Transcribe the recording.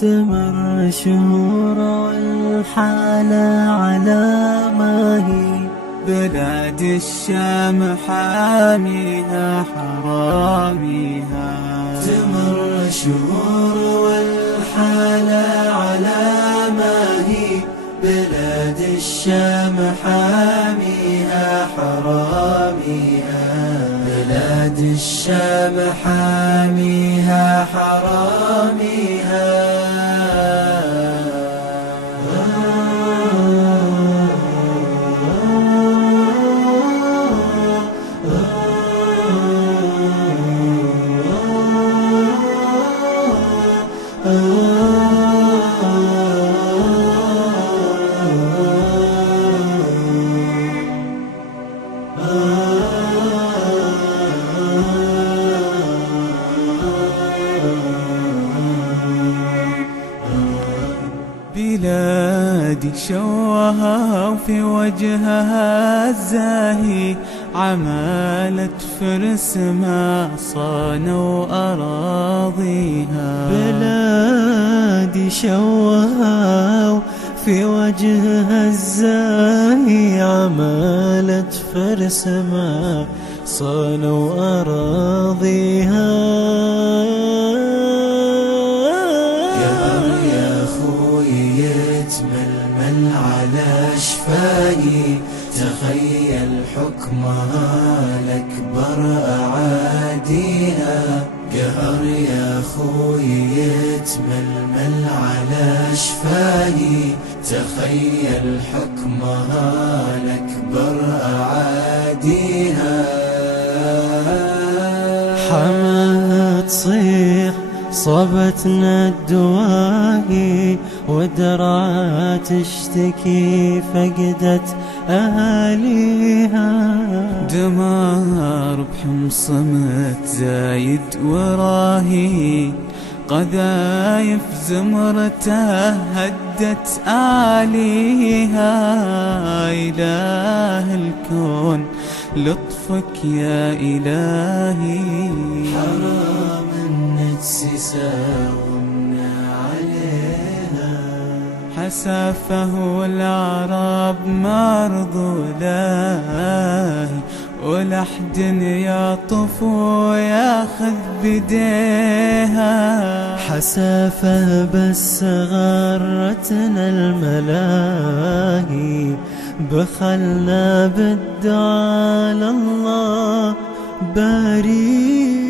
تمر شهور والحالة على ما هي، بلاد الشام حاميها حراميها. تمر شهور والحالة على ما هي، بلاد الشام حاميها حراميها. بلاد الشام حاميها حراميها. بلادي شوهها وفي وجهها الزاهي، عمالة فرس ما صانوا أراضيها. بلادي شوهها وفي وجهها الزاهي، عمالة فرس ما صانوا أراضيها. يتململ على شفاي، تخيل حكمها الأكبر أعاديها. قهر يا خوي يتململ على شفاي، تخيل حكمها الأكبر أعاديها. حماها تصيح صبتنا الدواهي، ودرعا تشتكي فقدت أهاليها. دمار بحمص متزايد وراهي، قذايف زمرته هدت آليها. إله الكون لطفك يا إلهي، حرام النجس ساومنا عليها. حسافه والعرب مرضوا له، ولحد يعطف وياخذ بديها. حسافة بس غرتنا الملاهي، بخلنا بالدعاء لله باري.